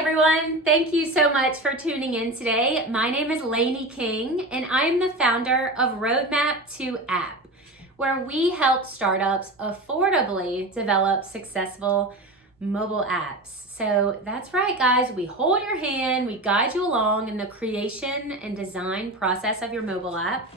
everyone. Thank you so much for tuning in today. My name is Laney King, and I'm the founder of Roadmap to App, where we help startups affordably develop successful mobile apps. So that's right, guys. We hold your hand, we guide you along in the creation and design process of your mobile app,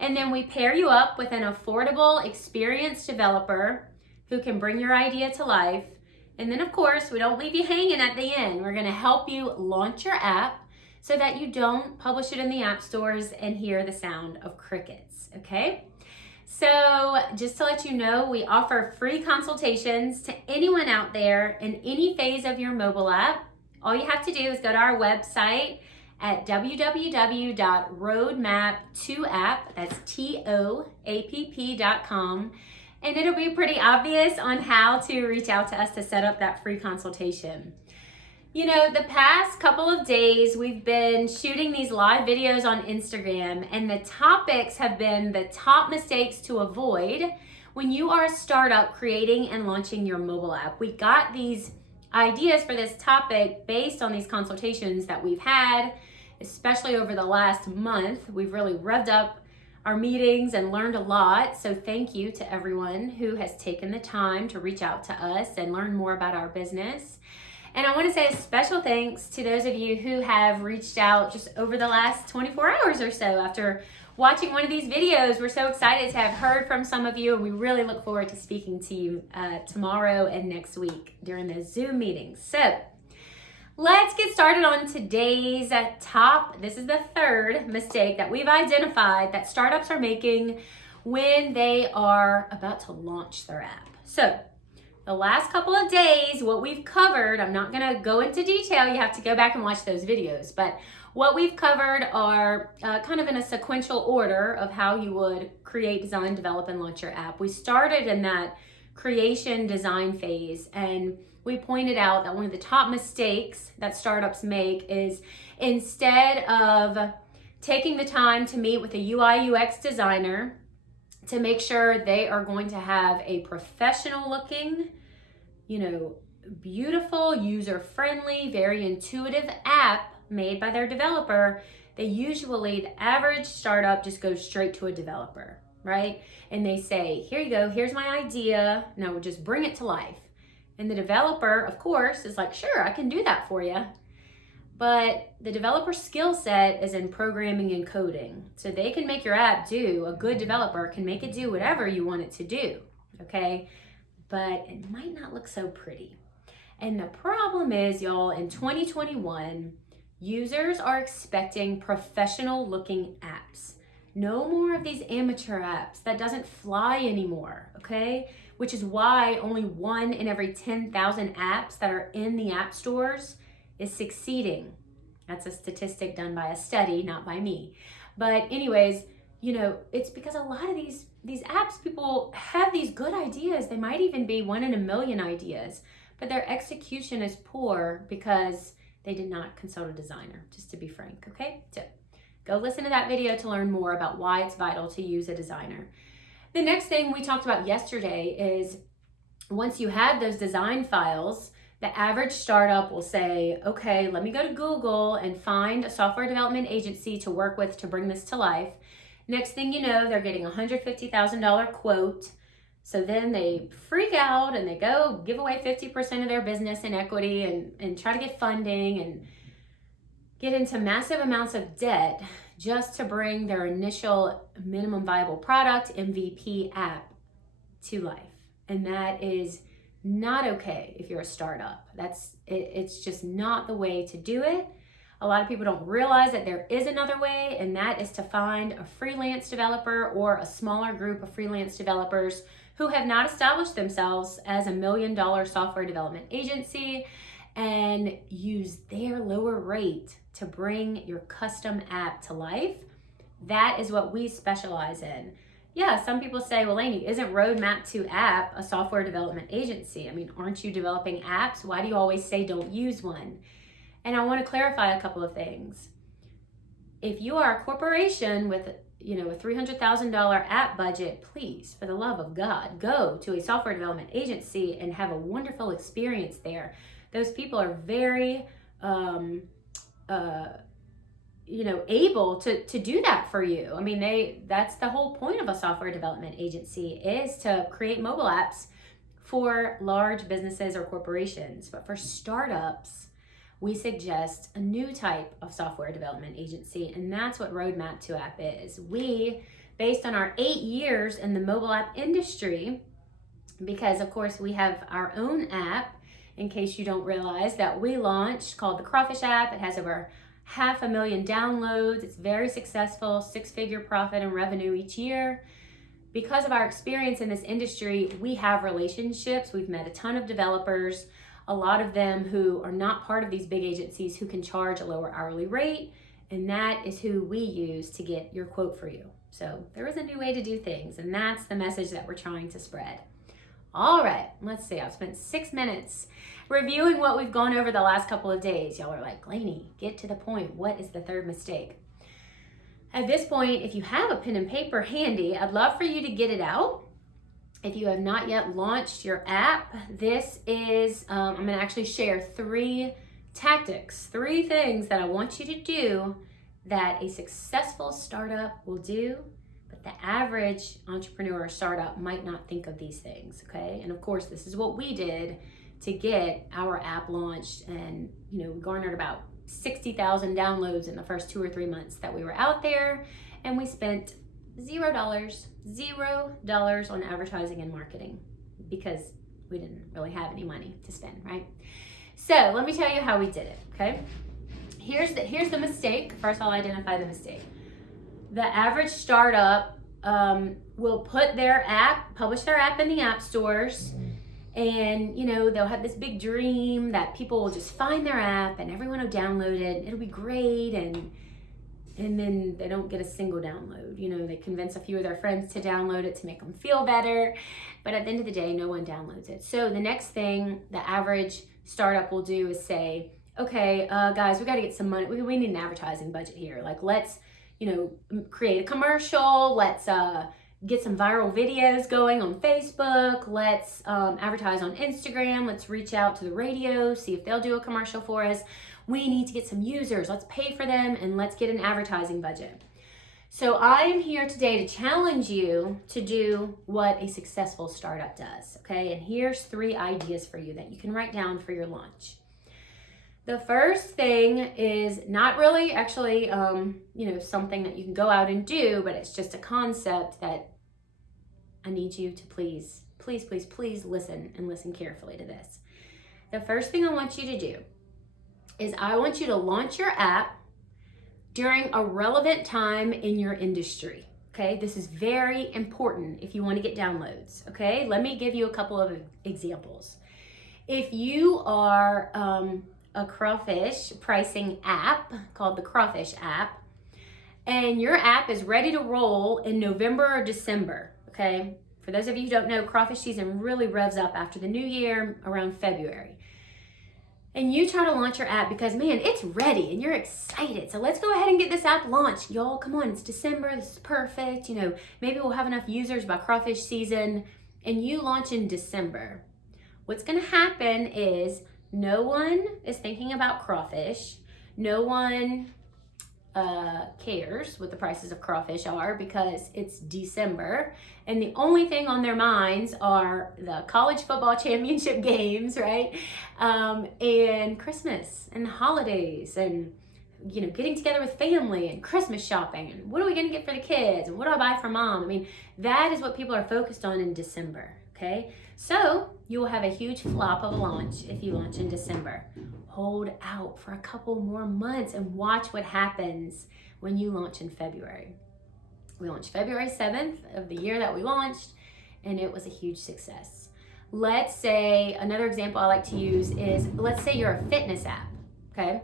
and then we pair you up with an affordable, experienced developer who can bring your idea to life. And then, of course, we don't leave you hanging at the end. We're going to help you launch your app so that you don't publish it in the app stores and hear the sound of crickets, okay? So just to let you know, we offer free consultations to anyone out there in any phase of your mobile app. All you have to do is go to our website at www.roadmap2app, that's TOAPP.com. And it'll be pretty obvious on how to reach out to us to set up that free consultation. You know, the past couple of days, we've been shooting these live videos on Instagram, and the topics have been the top mistakes to avoid when you are a startup creating and launching your mobile app. We got these ideas for this topic based on these consultations that we've had, especially over the last month. We've really revved up our meetings and learned a lot. So thank you to everyone who has taken the time to reach out to us and learn more about our business. And I want to say a special thanks to those of you who have reached out just over the last 24 hours or so after watching one of these videos. We're so excited to have heard from some of you, and we really look forward to speaking to you tomorrow and next week during those Zoom meetings. So let's get started on today's top. This is the third mistake that we've identified that startups are making when they are about to launch their app. So the last couple of days, what we've covered, I'm not going to go into detail. You have to go back and watch those videos. But what we've covered are kind of in a sequential order of how you would create, design, develop, and launch your app. We started in that creation design phase, and we pointed out that one of the top mistakes that startups make is instead of taking the time to meet with a UI UX designer to make sure they are going to have a professional looking, beautiful, user-friendly, very intuitive app made by their developer, the average startup just goes straight to a developer, right? And they say, here you go, here's my idea, now we'll just bring it to life. And the developer, of course, is like, sure, I can do that for you. But the developer skill set is in programming and coding. So they can make your app do, a good developer can make it do whatever you want it to do, okay? But it might not look so pretty. And the problem is, y'all, in 2021, users are expecting professional looking apps. No more of these amateur apps. That doesn't fly anymore, okay? Which is why only 1 in every 10,000 apps that are in the app stores is succeeding. That's a statistic done by a study, not by me. But anyways, it's because a lot of these apps, people have these good ideas. They might even be 1 in a million ideas, but their execution is poor because they did not consult a designer, just to be frank, okay? So go listen to that video to learn more about why it's vital to use a designer. The next thing we talked about yesterday is once you have those design files, the average startup will say, okay, let me go to Google and find a software development agency to work with to bring this to life. Next thing you know, they're getting a $150,000 quote. So then they freak out and they go give away 50% of their business in equity and try to get funding and get into massive amounts of debt just to bring their initial minimum viable product, MVP app, to life. And that is not okay if you're a startup. It's just not the way to do it. A lot of people don't realize that there is another way, and that is to find a freelance developer or a smaller group of freelance developers who have not established themselves as $1 million software development agency and use their lower rate to bring your custom app to life. That is what we specialize in. Yeah, some people say, well, Laney, isn't Roadmap to App a software development agency? I mean, aren't you developing apps? Why do you always say don't use one? And I want to clarify a couple of things. If you are a corporation with a $300,000 app budget, please, for the love of God, go to a software development agency and have a wonderful experience there. Those people are very able to do that for you. I mean, that's the whole point of a software development agency, is to create mobile apps for large businesses or corporations. But for startups, we suggest a new type of software development agency, and that's what Roadmap to App is. We, based on our 8 years in the mobile app industry, because of course we have our own app, in case you don't realize, that we launched, called the Crawfish App. It has over 500,000 downloads. It's very successful, 6-figure profit and revenue each year. Because of our experience in this industry, we have relationships. We've met a ton of developers, a lot of them who are not part of these big agencies, who can charge a lower hourly rate, and that is who we use to get your quote for you. So there is a new way to do things, and that's the message that we're trying to spread. All right, let's see. I've spent 6 minutes reviewing what we've gone over the last couple of days. Y'all are like, Laney, get to the point. What is the third mistake? At this point, if you have a pen and paper handy, I'd love for you to get it out. If you have not yet launched your app, this is, I'm going to actually share 3 tactics, 3 things that I want you to do that a successful startup will do, but the average entrepreneur or startup might not think of these things, okay? And of course, this is what we did to get our app launched, and garnered about 60,000 downloads in the first 2 or 3 months that we were out there, and we spent $0 on advertising and marketing because we didn't really have any money to spend, right? So let me tell you how we did it, okay? Here's the mistake. First, I'll identify the mistake. The average startup will put their app, publish their app in the app stores, and they'll have this big dream that people will just find their app and everyone will download it. It'll be great, and then they don't get a single download. They convince a few of their friends to download it to make them feel better, but at the end of the day, no one downloads it. So the next thing the average startup will do is say, okay, guys, we got to get some money. We need an advertising budget here. Like, let's create a commercial. Let's get some viral videos going on Facebook. Let's advertise on Instagram. Let's reach out to the radio, see if they'll do a commercial for us. We need to get some users. Let's pay for them, and let's get an advertising budget. So I am here today to challenge you to do what a successful startup does, okay? And here's 3 ideas for you that you can write down for your launch. The first thing is not really actually, something that you can go out and do, but it's just a concept that I need you to please listen, and listen carefully to this. The first thing I want you to do is I want you to launch your app during a relevant time in your industry, okay? This is very important if you want to get downloads, okay? Let me give you a couple of examples. If you are a crawfish pricing app called the Crawfish App, and your app is ready to roll in November or December, okay? For those of you who don't know, crawfish season really revs up after the new year around February. And you try to launch your app because, man, it's ready and you're excited. So let's go ahead and get this app launched. Y'all, come on, it's December, this is perfect. Maybe we'll have enough users by crawfish season, and you launch in December. What's gonna happen is no one is thinking about crawfish. No one cares what the prices of crawfish are because it's December, and the only thing on their minds are the college football championship games, right? And Christmas and holidays, and getting together with family, and Christmas shopping, and what are we gonna get for the kids, and what do I buy for mom? I mean, that is what people are focused on in December, okay? So you will have a huge flop of a launch if you launch in December. Hold out for a couple more months and watch what happens when you launch in February. We launched February 7th of the year that we launched, and it was a huge success. Let's say, another example I like to use is, let's say you're a fitness app, okay?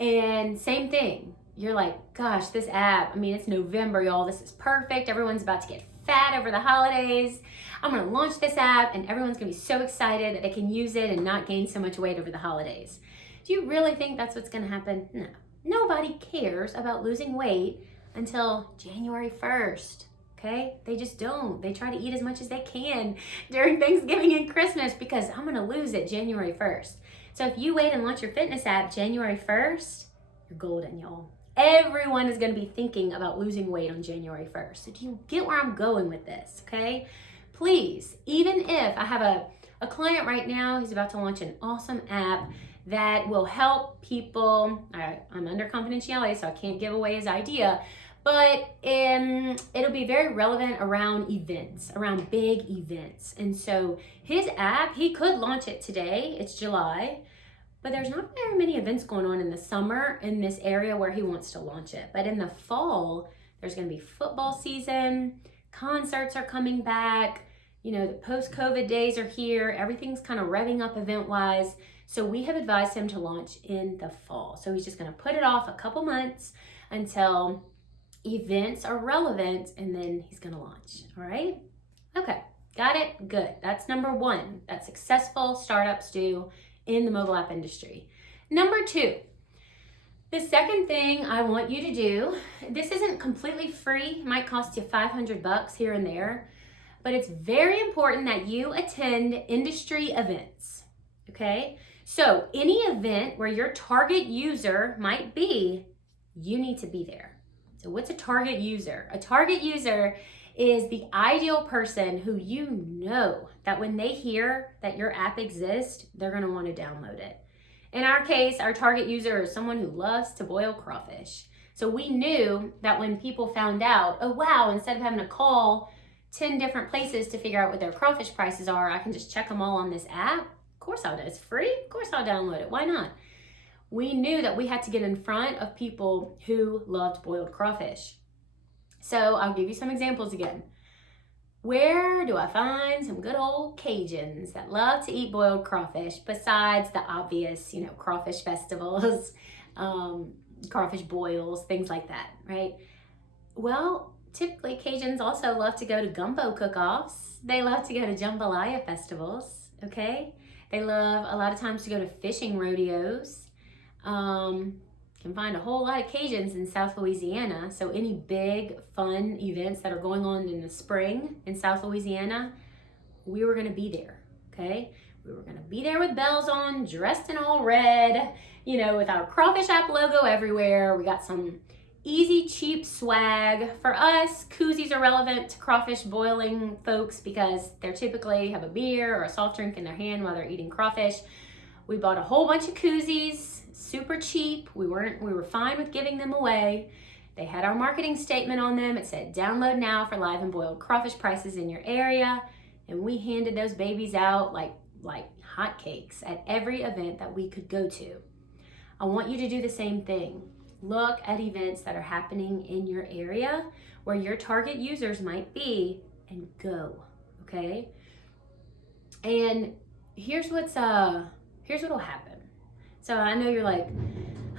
And same thing. You're like, gosh, this app, it's November, y'all. This is perfect. Everyone's about to get fat over the holidays. I'm gonna launch this app, and everyone's gonna be so excited that they can use it and not gain so much weight over the holidays. Do you really think that's what's gonna happen? No. Nobody cares about losing weight until January 1st, okay? They just don't. They try to eat as much as they can during Thanksgiving and Christmas because I'm gonna lose it January 1st. So if you wait and launch your fitness app January 1st, you're golden, y'all. Everyone is going to be thinking about losing weight on January 1st. So do you get where I'm going with this, okay? Please, even if I have a client right now, he's about to launch an awesome app that will help people. I'm under confidentiality, so I can't give away his idea, but it'll be very relevant around events, around big events. And so his app, he could launch it today. It's July, but there's not very many events going on in the summer in this area where he wants to launch it. But in the fall, there's going to be football season, concerts are coming back, you know, the post-COVID days are here, everything's kind of revving up event-wise. So we have advised him to launch in the fall. So he's just going to put it off a couple months until events are relevant, and then he's going to launch. All right? Okay, got it? Good. That's number one that successful startups do in the mobile app industry. Number two, the second thing I want you to do, this isn't completely free, it might cost you $500 here and there, but it's very important that you attend industry events, okay? So any event where your target user might be, you need to be there. So what's a target user? A target user is the ideal person who you know that when they hear that your app exists, they're going to want to download it. In our case, our target user is someone who loves to boil crawfish. So we knew that when people found out, oh wow, instead of having to call 10 different places to figure out what their crawfish prices are, I can just check them all on this app. Of course I'll do it. It's free. Of course I'll download it. Why not? We knew that we had to get in front of people who loved boiled crawfish. So I'll give you some examples again. Where do I find some good old Cajuns that love to eat boiled crawfish besides the obvious, you know, crawfish festivals, crawfish boils, things like that, right? Well, typically Cajuns also love to go to gumbo cook-offs. They love to go to jambalaya festivals, okay? They love a lot of times to go to fishing rodeos. Can find a whole lot of Cajuns in South Louisiana. So any big fun events that are going on in the spring in South Louisiana, we were going to be there, okay? We were going to be there with bells on, dressed in all red, you know, with our Crawfish App logo everywhere. We got some easy, cheap swag. For us, koozies are relevant to crawfish boiling folks because they're typically have a beer or a soft drink in their hand while they're eating crawfish. We bought a whole bunch of koozies, super cheap. We were fine with giving them away. They had our marketing statement on them. It said, download now for live and boiled crawfish prices in your area. And we handed those babies out like hotcakes at every event that we could go to. I want you to do the same thing. Look at events that are happening in your area where your target users might be and go, okay? And here's what'll happen. So I know you're like,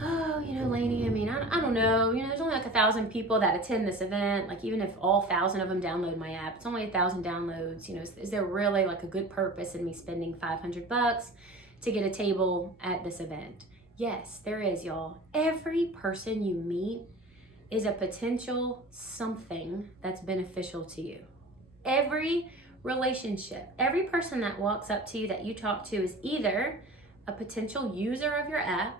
oh, you know, Laney, I mean, I don't know, you know, there's only like 1,000 people that attend this event. Like even if all 1,000 of them download my app, it's only 1,000 downloads. You know, is there really like a good purpose in me spending $500 to get a table at this event? Yes, there is, y'all. Every person you meet is a potential something that's beneficial to you. Every relationship, every person that walks up to you that you talk to is either a potential user of your app,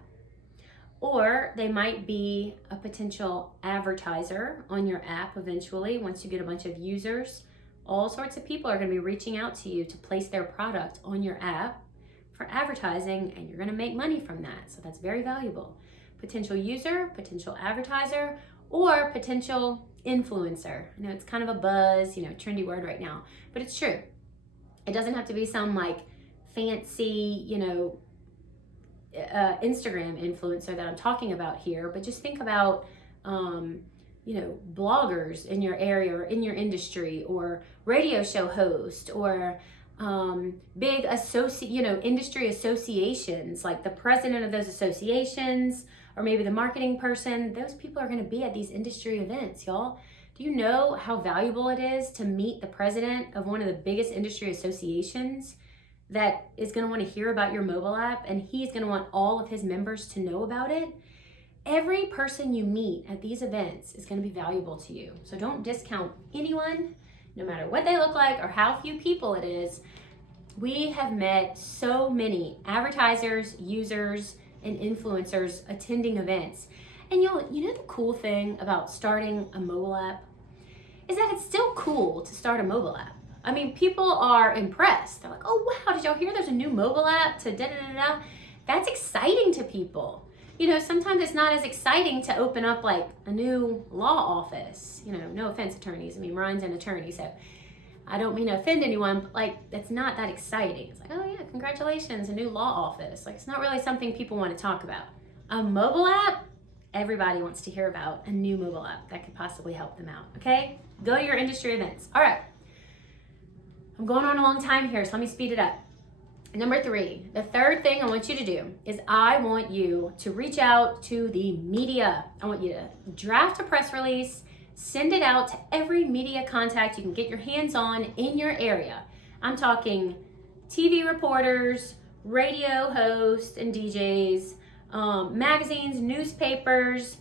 or they might be a potential advertiser on your app eventually. Once you get a bunch of users, all sorts of people are going to be reaching out to you to place their product on your app for advertising, and you're going to make money from that. So that's very valuable. Potential user, potential advertiser, or potential influencer. I know it's kind of a buzz, you know, trendy word right now, but it's true. It doesn't have to be some like fancy, you know, Instagram influencer that I'm talking about here, but just think about, you know, bloggers in your area or in your industry, or radio show host, or big industry associations, like the president of those associations, or maybe the marketing person. Those people are going to be at these industry events, y'all. Do you know how valuable it is to meet the president of one of the biggest industry associations that is going to want to hear about your mobile app, and he's going to want all of his members to know about it? Every person you meet at these events is going to be valuable to you. So don't discount anyone, no matter what they look like or how few people it is. We have met so many advertisers, users, and influencers attending events. And you know the cool thing about starting a mobile app is that it's still cool to start a mobile app. I mean, people are impressed. They're like, oh wow, did y'all hear there's a new mobile app to da da da da? That's exciting to people. You know, sometimes it's not as exciting to open up like a new law office. You know, no offense, attorneys. I mean, Ryan's an attorney, so I don't mean to offend anyone, but like, that's not that exciting. It's like, oh yeah, congratulations, a new law office. Like, it's not really something people want to talk about. A mobile app, everybody wants to hear about a new mobile app that could possibly help them out, okay? Go to your industry events. All right. I'm going on a long time here, so let me speed it up. Number 3, the third thing I want you to do is I want you to reach out to the media. I want you to draft a press release, send it out to every media contact you can get your hands on in your area. I'm talking TV reporters, radio hosts and DJs, magazines, newspapers,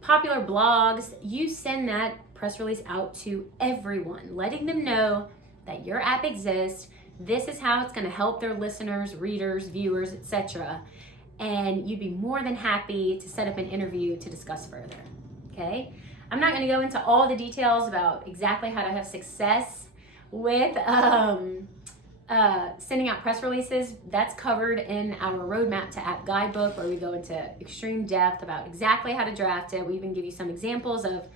popular blogs. You send that press release out to everyone, letting them know that your app exists. This is how it's going to help their listeners, readers, viewers, etc. And you'd be more than happy to set up an interview to discuss further. Okay? I'm not going to go into all the details about exactly how to have success with sending out press releases. That's covered in our Roadmap to App guidebook, where we go into extreme depth about exactly how to draft it. We even give you some examples of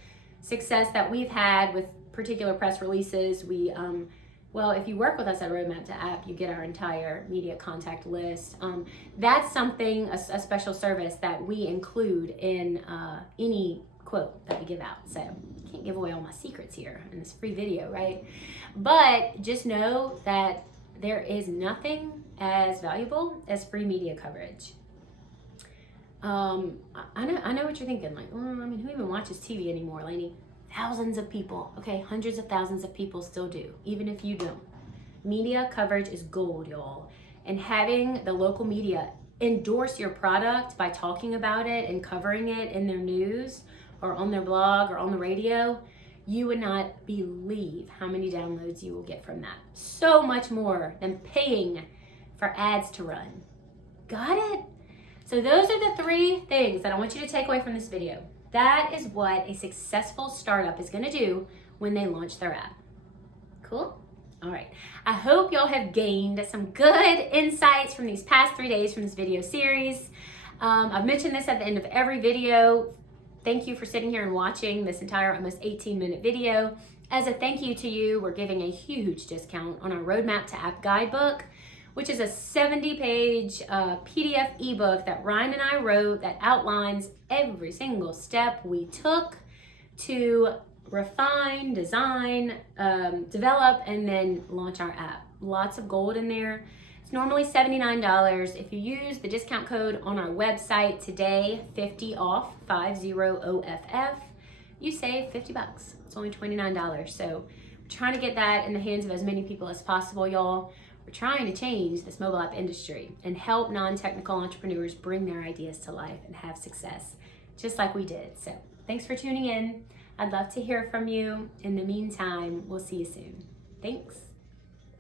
success that we've had with particular press releases. Well, if you work with us at Roadmap to App, you get our entire media contact list. That's something, a special service that we include in any quote that we give out. So I can't give away all my secrets here in this free video, right? But just know that there is nothing as valuable as free media coverage. I know what you're thinking, like, I mean, who even watches TV anymore, Laney? Thousands of people, okay? Hundreds of thousands of people still do, even if you don't. Media coverage is gold, y'all. And having the local media endorse your product by talking about it and covering it in their news or on their blog or on the radio, you would not believe how many downloads you will get from that. So much more than paying for ads to run. Got it? So those are the 3 things that I want you to take away from this video. That is what a successful startup is going to do when they launch their app. Cool? All right. I hope y'all have gained some good insights from these past 3 days from this video series. I've mentioned this at the end of every video. Thank you for sitting here and watching this entire almost 18-minute video. As a thank you to you, we're giving a huge discount on our Roadmap to App guidebook, which is a 70-page PDF ebook that Ryan and I wrote that outlines every single step we took to refine, design, develop, and then launch our app. Lots of gold in there. It's normally $79. If you use the discount code on our website today, 50 off, 50OFF, you save $50. It's only $29. So we're trying to get that in the hands of as many people as possible, y'all. We're trying to change this mobile app industry and help non-technical entrepreneurs bring their ideas to life and have success, just like we did. So thanks for tuning in. I'd love to hear from you. In the meantime, we'll see you soon. Thanks.